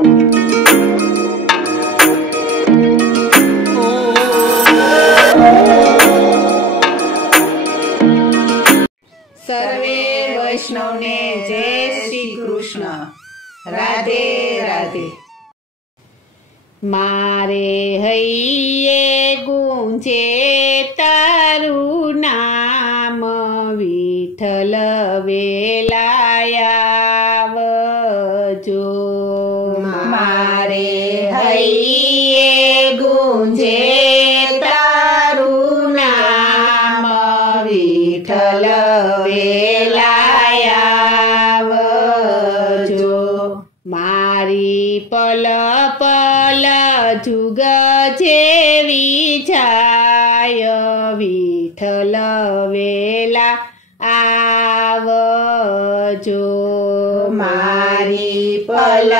સર્વે વૈષ્ણવને જય શ્રી કૃષ્ણ. રાધે રાધે. મારે હૈયે ગુંજે તારું નામ, વિઠ્ઠલ વેલાયાવજો. મારે હૈયે ગુંજે તારું નામ, વિઠ્ઠલ વેલાયાવજો. મારી પલ પલ જુગ જેવી જાય, વિઠ્ઠલ વેલા આવજો. મારી પલ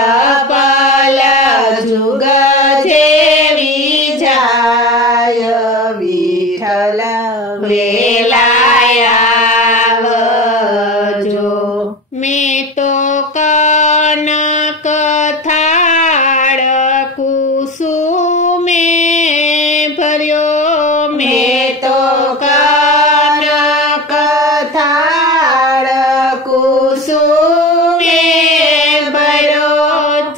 પલ જુગ જેવી જાય, વિઠ્ઠલ વેલાયાવજો. મેં તો કનક થાળ કુસુમે ભર્યો, મેં તો કનક થાળ કુસુમે ભર્યો,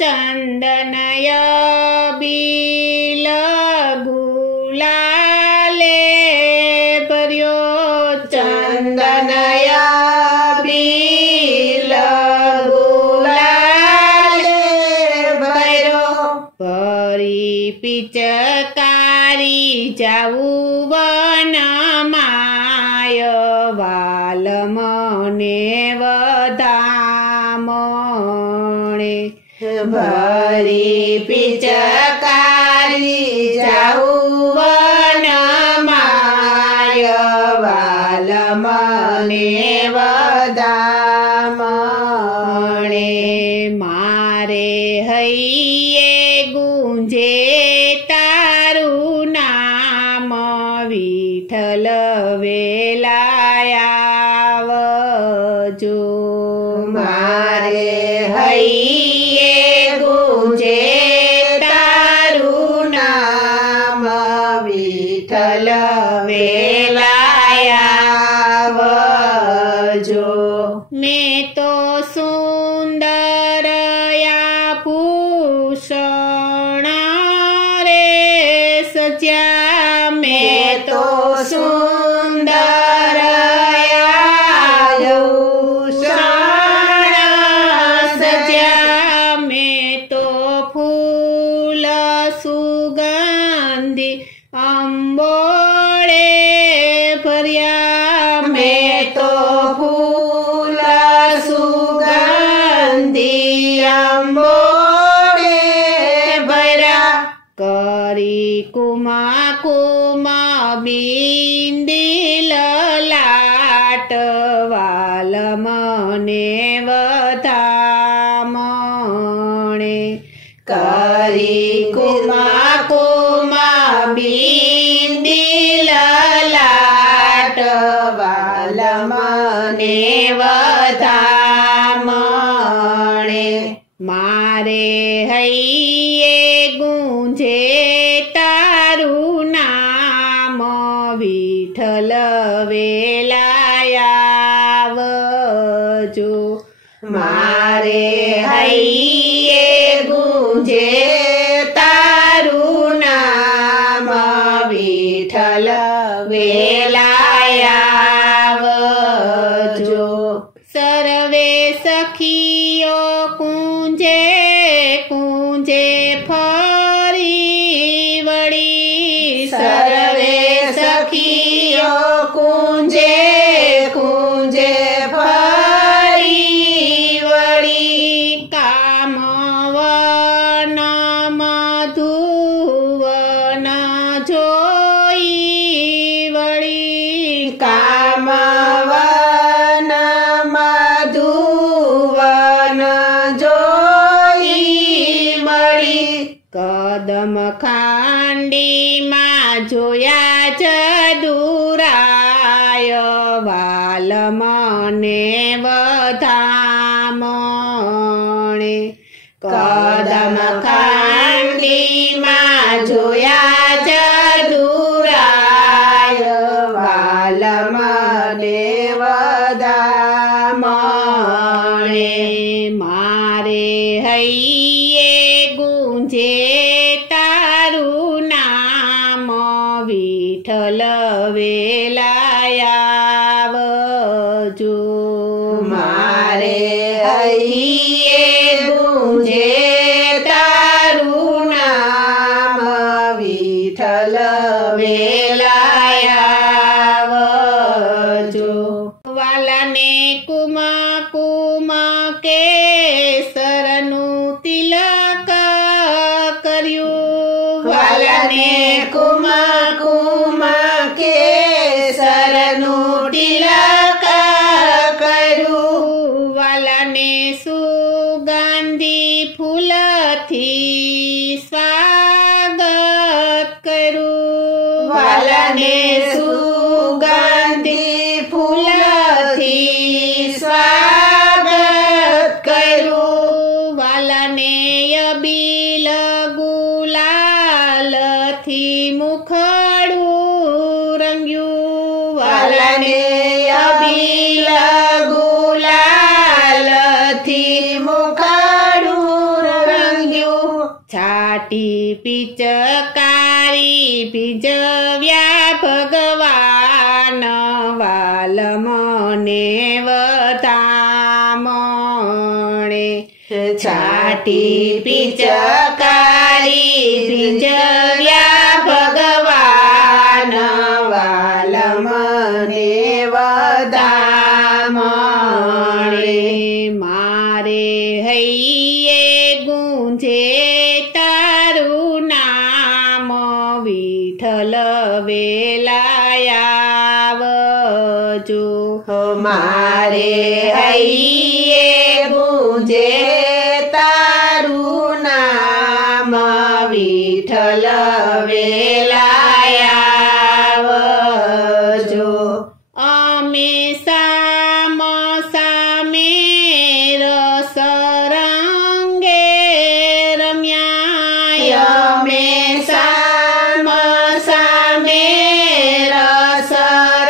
ચંદનય બીલ ગુલાલે ભર્યો, ચંદનય બીલ ગુલાલે ભર્યો. ભરી પિચકારી જાવું વનમાય, વાલ મને વધામણે. ભરી પિચકારી જાઉં વનમાય, વાલ મને વધામણે. મારે હૈયે ગુંજે તારું નામ, વિઠ્ઠલ વેલાયાવજો. મારે હૈયે ગુંજે તારું નામ, વિઠ્ઠલ વેલાયાવજો. મેં તો સુંદર ભૂષણ રે સજ્યા, મેં તો સુંદર સજ્યા. મેં તો ફૂલ સુગંધી અંબોળે ભર્યા, મેં તો ફૂલ સુગંધી અંબોળે ભર્યા. કરી કુમા કુમા બિંદી લલાટ, વાલ મને વધામણે. કરી કુમા કુમા બિંદી લલાટ, વાલ મને વધામણે. મારે હૈયે ગુંજે તારું નામ, વિઠ્ઠલ વેલાયાવજો. મારે હૈયે ગુંજે તારું નામ, વિઠ્ઠલ વેલાયાવજો. સર્વે સખીઓ કુંજે કુંજે ફરી વળી, સર્વે સખીઓ કુંજે કુંજે ફરી વળી. કામવન મધુવન જોઈ વળી, કામવન મધુવન જોઈ મળી. કદમ ખાંડીમાં જોયા જદુરાય, વાલ મને વધામણે. કદમ ખાંડલીમાં જોયા જદુરાય વાલ મને વધામણે મારે હૈયે ગુંજે તારું નામ વિઠ્ઠલ વેલાયાવજો મારે હૈયે ગુંજે તારું નામ વિઠ્ઠલ વેલાયાવજો વાલાને કુમ કુમ કેસરનું તિલક કર્યું વાલને કુમ કુમ કેસરનું તિલક કર્યું વાલાને સુગંધી ફૂલથી સ્વાગત કર્યું વાલને સુગંધી ફૂલથી સ્વાગત કર્યું વાલાને અબીલ ગુલાલથી મુખડું રંગ્યું વાલને અબીલ ગુલાલથી મુખડું રંગ્યું છાટી પિચકારી ભીજવ્યા ભગવાન વાલ મને વધામણે છાટી પિચકારી ભીંજવ્યા ભગવાન વાલ મને વધામણે મારે હૈયે ગુંજે તારું નામ વિઠ્ઠલ વેલાયાવજો મારે હૈયે ગુંજે તારું નામ વિઠ્ઠલ વેલાયાવજો અમે સામ સામે રસ રંગે રમ્યા અમે સામ સામે રસ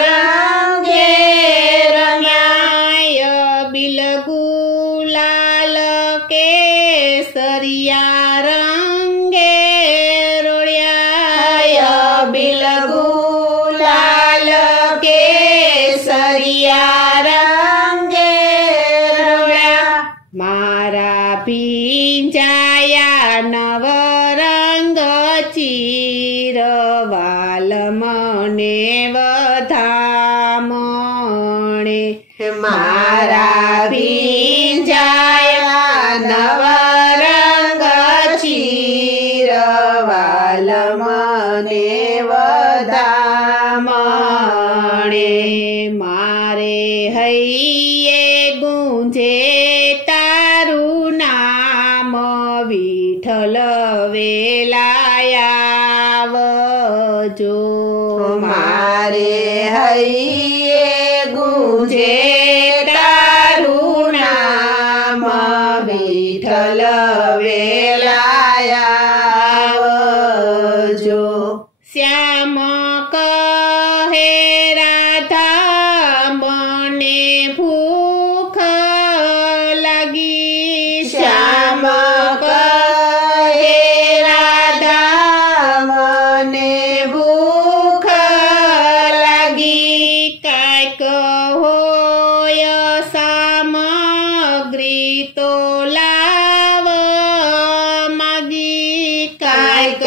રંગે રમ્યા બિલ ગુલાલ કેસરિયા રંગે રોળ્યા બિલ ગુલાલ કેસરિયા રંગે રોળ્યા મારા ભીંજાયા નવ રંગ ચીરવાલ મને વધામણે મારા ભીંજાયા નવ રંગ ચીરવાલ મને વધામણે મારે હૈયે ગુંજે તારું નામ વિઠ્ઠલ વેલાયાવજો મારે હૈયે ગુંજે તારું નામ વિઠ્ઠલ વેલાયાવજો શ્યામ કહે રાધા મને ભૂખ લાગી શ્યામ કહે રાધા મને ભૂખ લાગી કાંઈક હોય સામગ્રી તો લાવ માગી કાંઈક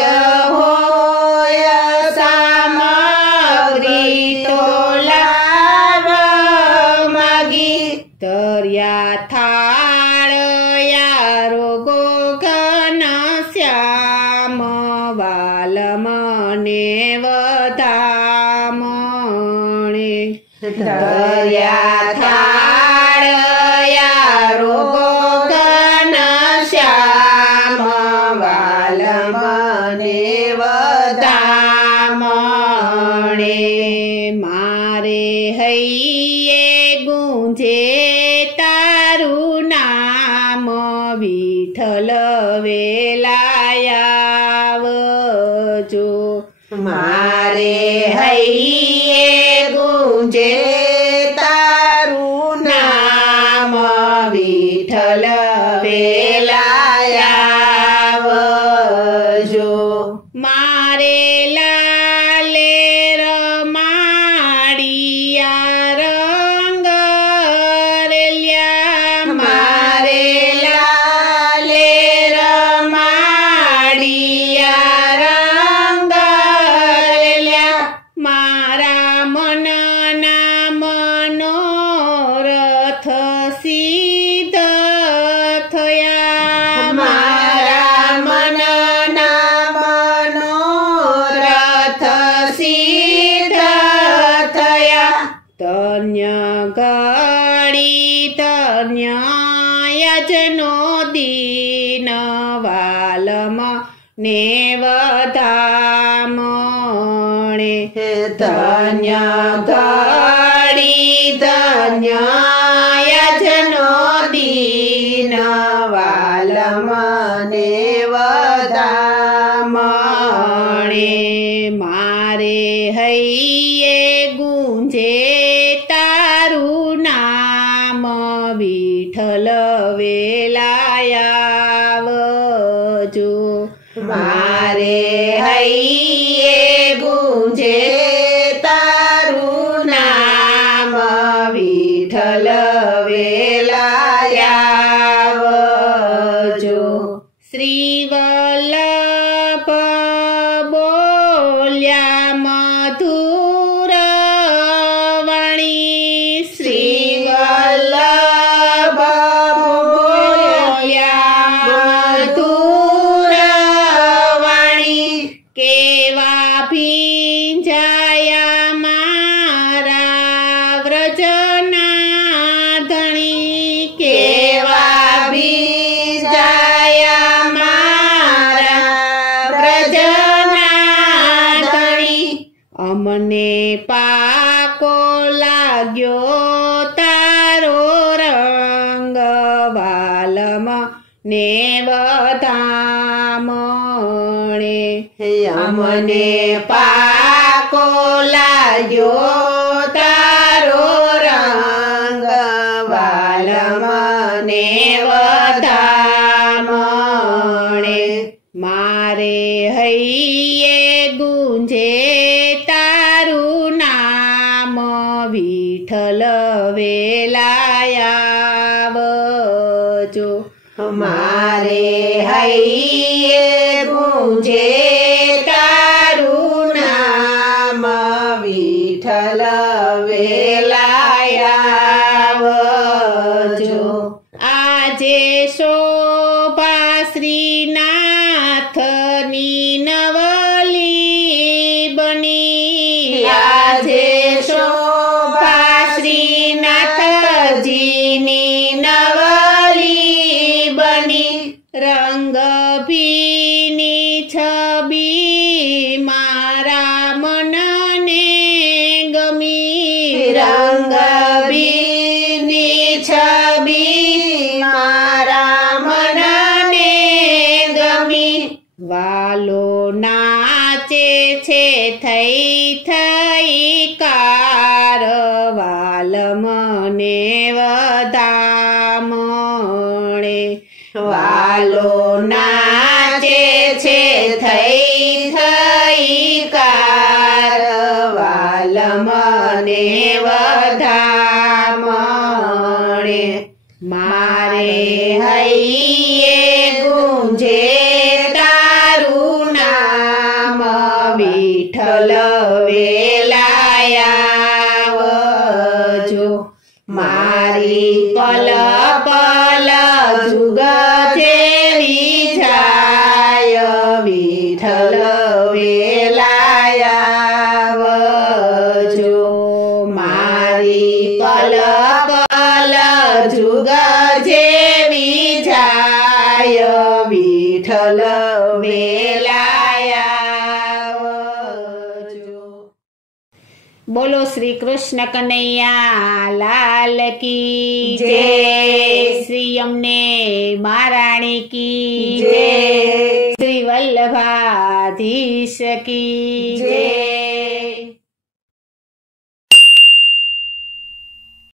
હોય સામગ્રી તો લાવ માગી તર્યા થાળ યારો ગોગન શ્યામ વાલ મને વધામણે દરિયા થાળ યારો ગોગન શ્યામ વાલ મને વધામણે મારે હૈયે ગુંજે તારું નામ વિઠ્ઠલ વેલાયાવજો વાલમ ને વધામણે ધન્ય ઘડી ધન્ય યજનો દીન વાલમ ને વધામણે મારે હૈયે ગુંજે તારું નામ વિઠ્ઠલ વેલાયાવજો મારે હૈયે ગુંજે તારું નામ વિઠ્ઠલ વેલાયાવજો શ્રી વલ્લભ બોલ્યા મધુર વાણી શ્રી વલ્લભ બોલ્યા મધુર વાણી કેવા ભીંજાયા મારા વ્રજના ધણી કેવા બીજાયા મારા વ્રજના ધણી અમને પાકો લાગ્યો તારો રંગ વાલમ ને વધામણે અમને પાકો લાગ્યો તારો રંગ વાલમ ને વધામણે મારે હૈયે ગુંજે તારું નામ વિઠ્ઠલ વેલાયાવજો મારે હૈયે ગુંજે તારું નામ વિઠ્ઠલ વેલાયાવજો આજે શોભા શ્રીનાથની નવલી બની આજે શોભા શ્રીનાથજીની નવલી બની રંગ ભીની છબી મારા મનને ગમી રંગ બીની છબી મારા મનને ગમી વાલો નાચે છે થઈ થઈ કાર વાલમ ને વધામણે વાલો નાચે છે થઈ થઈ કાર વાલમ ને વધામણે મારે હૈયે ગુંજે તારું નામ વિઠ્ઠલ વેલાયાવજો મારી પલ પલ જુગ જેવી જાય વિઠ્ઠલ વેલાયાવજો મારી પલ પલ જુગ જેવી જાય વિઠ્ઠલ વેલાયાવજો બોલો શ્રી કૃષ્ણ કનૈયા લાલ કી જય. શ્રી અમને મહારાણી કી જય. શ્રી વલ્લભાધીશ કી જય.